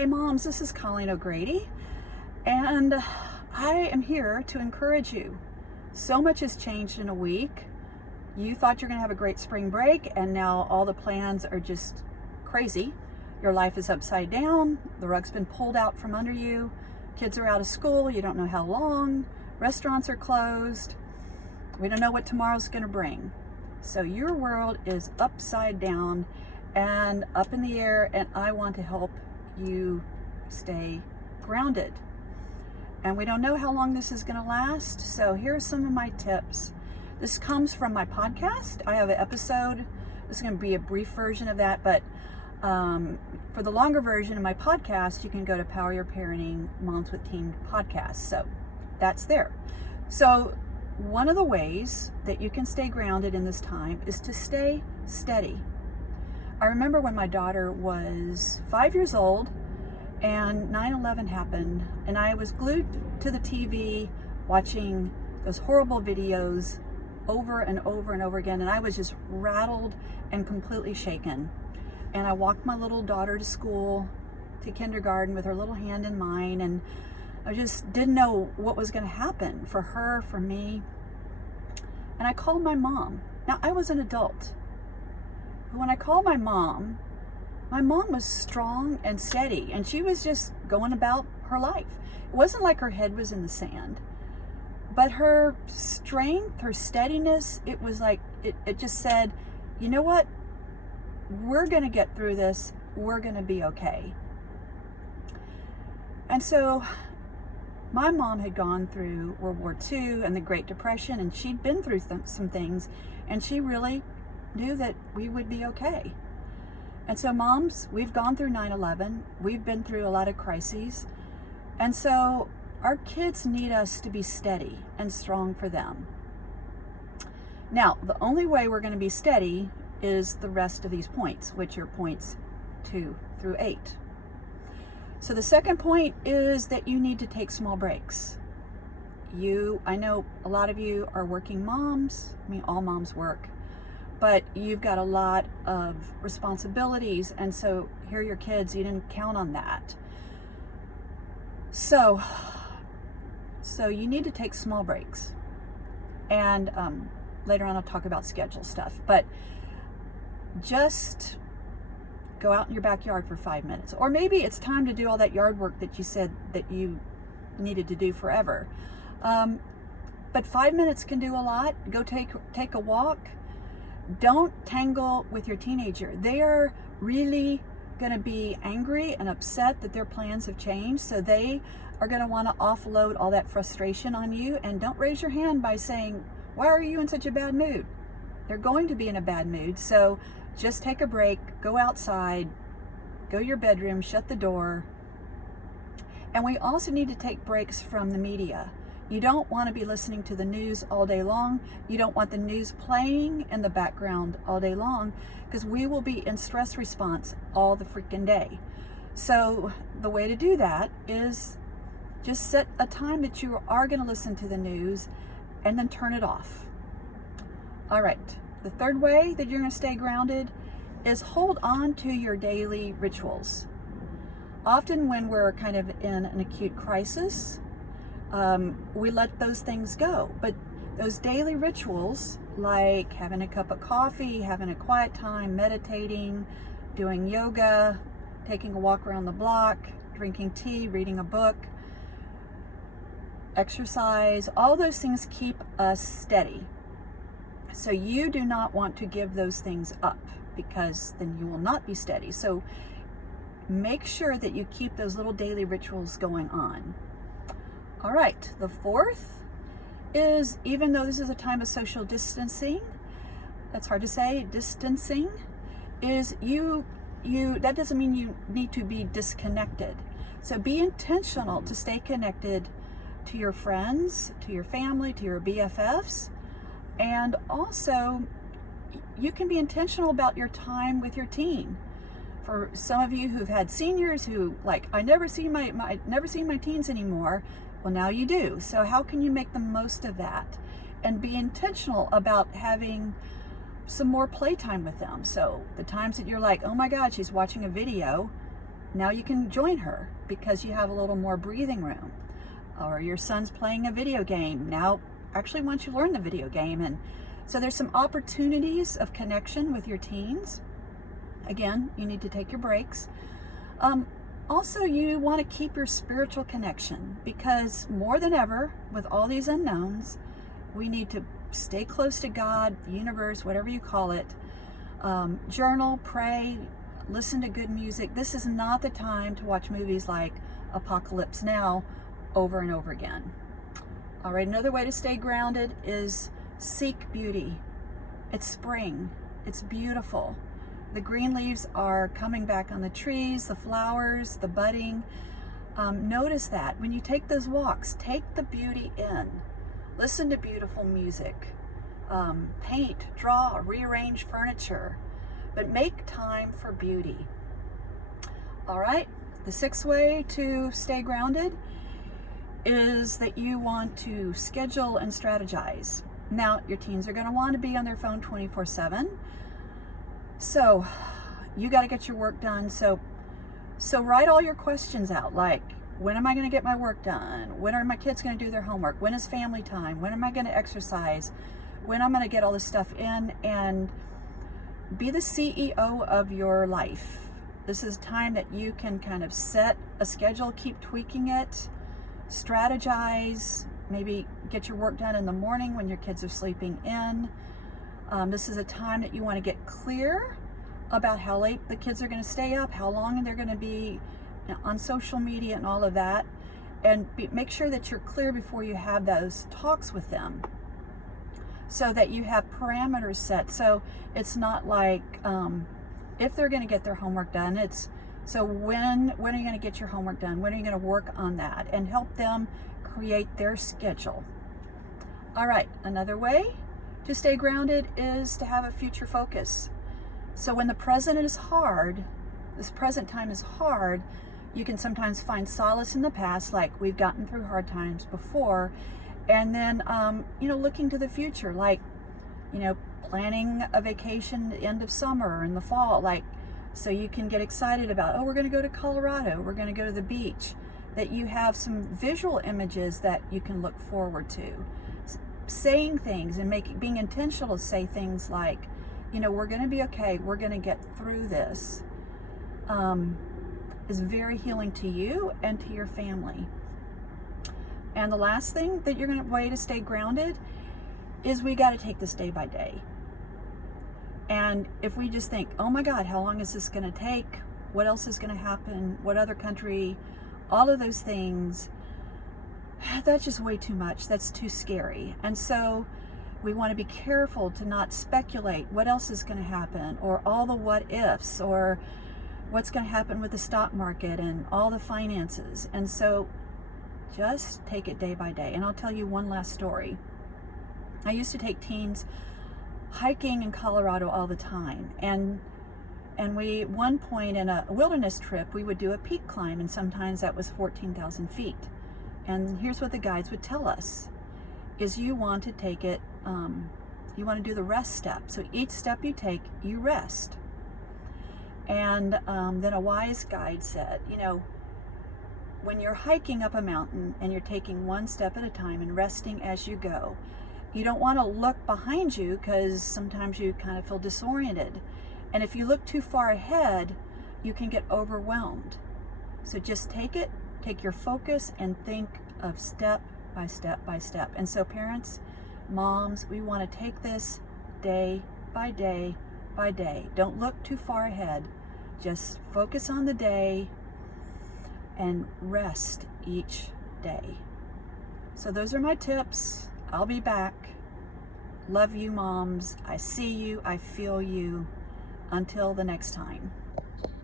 Hey moms, this is Colleen O'Grady, and I am here to encourage you. So much has changed in a week. You thought you're going to have a great spring break, and now all the plans are just crazy. Your life is upside down. The rug's been pulled out from under you. Kids are out of school. You don't know how long. Restaurants are closed. We don't know what tomorrow's going to bring. So your world is upside down and up in the air, and I want to help you stay grounded. And we don't know how long this is going to last, so here's some of my tips. This comes from my podcast. I have an episode. This is going to be a brief version of that, but for the longer version of my podcast, you can go to Power Your Parenting Moms with Team podcast. So that's there. So one of the ways that you can stay grounded in this time is to stay steady. I remember when my daughter was 5 years old and 9/11 happened, and I was glued to the TV watching those horrible videos over and over and over again, and I was just rattled and completely shaken. And I walked my little daughter to school, to kindergarten, with her little hand in mine, and I just didn't know what was going to happen for her, for me. And I called my mom. Now, I was an adult. But when I called my mom was strong and steady, and she was just going about her life. It wasn't like her head was in the sand, but her strength, her steadiness, it was like, it just said, you know what? We're going to get through this. We're going to be okay. And so my mom had gone through World War II and the Great Depression, and she'd been through some things, and she really knew that we would be okay. And so moms, we've gone through 9/11. We've been through a lot of crises. And so our kids need us to be steady and strong for them. Now, the only way we're going to be steady is the rest of these points, which are points 2 through 8. So the second point is that you need to take small breaks. I know a lot of you are working moms. I mean, all moms work, but you've got a lot of responsibilities, and so here are your kids. You didn't count on that. So you need to take small breaks. And later on I'll talk about schedule stuff, but just go out in your backyard for 5 minutes. Or maybe it's time to do all that yard work that you said that you needed to do forever. But 5 minutes can do a lot. Go take a walk. Don't tangle with your teenager. They are really going to be angry and upset that their plans have changed. So they are going to want to offload all that frustration on you. And don't raise your hand by saying, why are you in such a bad mood? They're going to be in a bad mood. So just take a break, go outside, go to your bedroom, shut the door. And we also need to take breaks from the media. You don't want to be listening to the news all day long. You don't want the news playing in the background all day long, because we will be in stress response all the freaking day. So the way to do that is just set a time that you are going to listen to the news and then turn it off. All right. The third way that you're going to stay grounded is hold on to your daily rituals. Often when we're kind of in an acute crisis, we let those things go. But those daily rituals, like having a cup of coffee, having a quiet time, meditating, doing yoga, taking a walk around the block, drinking tea, reading a book, exercise, all those things keep us steady. So you do not want to give those things up, because then you will not be steady. So make sure that you keep those little daily rituals going on. All right, the fourth is, even though this is a time of social distancing, that's hard to say, distancing, is that doesn't mean you need to be disconnected. So be intentional to stay connected to your friends, to your family, to your BFFs. And also, you can be intentional about your time with your teen. For some of you who've had seniors who, like, I never see my teens anymore. Well, now you do. So how can you make the most of that and be intentional about having some more playtime with them? So the times that you're like, oh my God, she's watching a video, now you can join her because you have a little more breathing room. Or your son's playing a video game. Now, actually, once you learn the video game. And so there's some opportunities of connection with your teens. Again, you need to take your breaks. Also, you want to keep your spiritual connection because more than ever, with all these unknowns, we need to stay close to God, the universe, whatever you call it. Journal, pray, listen to good music. This is not the time to watch movies like Apocalypse Now over and over again. All right, another way to stay grounded is seek beauty. It's spring. It's beautiful. The green leaves are coming back on the trees, the flowers, the budding. Notice that. When you take those walks, take the beauty in. Listen to beautiful music. Paint, draw, rearrange furniture. But make time for beauty. All right, the sixth way to stay grounded is that you want to schedule and strategize. Now, your teens are going to want to be on their phone 24/7. So you got to get your work done. So write all your questions out, like, when am I going to get my work done? When are my kids going to do their homework? When is family time? When am I going to exercise? When I'm going to get all this stuff in? And be the CEO of your life. This is time that you can kind of set a schedule, keep tweaking it, strategize, maybe get your work done in the morning when your kids are sleeping in. This is a time that you want to get clear about how late the kids are going to stay up, how long they're going to be on social media and all of that. And make sure that you're clear before you have those talks with them so that you have parameters set. So it's not like if they're going to get their homework done, it's so when are you going to get your homework done? When are you going to work on that? And help them create their schedule. All right, another way to stay grounded is to have a future focus. So when the present is hard, this present time is hard, you can sometimes find solace in the past, like we've gotten through hard times before, and then, looking to the future, like, planning a vacation the end of summer or in the fall, like, so you can get excited about, oh, we're going to go to Colorado, we're going to go to the beach, that you have some visual images that you can look forward to. Saying things and being intentional to say things like, we're going to be okay, we're going to get through this, is very healing to you and to your family. And the last thing that way to stay grounded is we got to take this day by day. And if we just think, oh my God, how long is this going to take? What else is going to happen? What other country? All of those things, that's just way too much. That's too scary. And so we want to be careful to not speculate what else is going to happen, or all the what ifs, or what's going to happen with the stock market and all the finances. And so just take it day by day. And I'll tell you one last story. I used to take teens hiking in Colorado all the time. And we, at one point in a wilderness trip, we would do a peak climb, and sometimes that was 14,000 feet. And here's what the guides would tell us, is you want to take it, you want to do the rest step. So each step you take, you rest. And then a wise guide said, when you're hiking up a mountain and you're taking one step at a time and resting as you go, you don't want to look behind you because sometimes you kind of feel disoriented. And if you look too far ahead, you can get overwhelmed. So just take your focus and think of step by step by step. And so parents, moms, we want to take this day by day by day. Don't look too far ahead. Just focus on the day and rest each day. So those are my tips. I'll be back. Love you, moms. I see you. I feel you. Until the next time.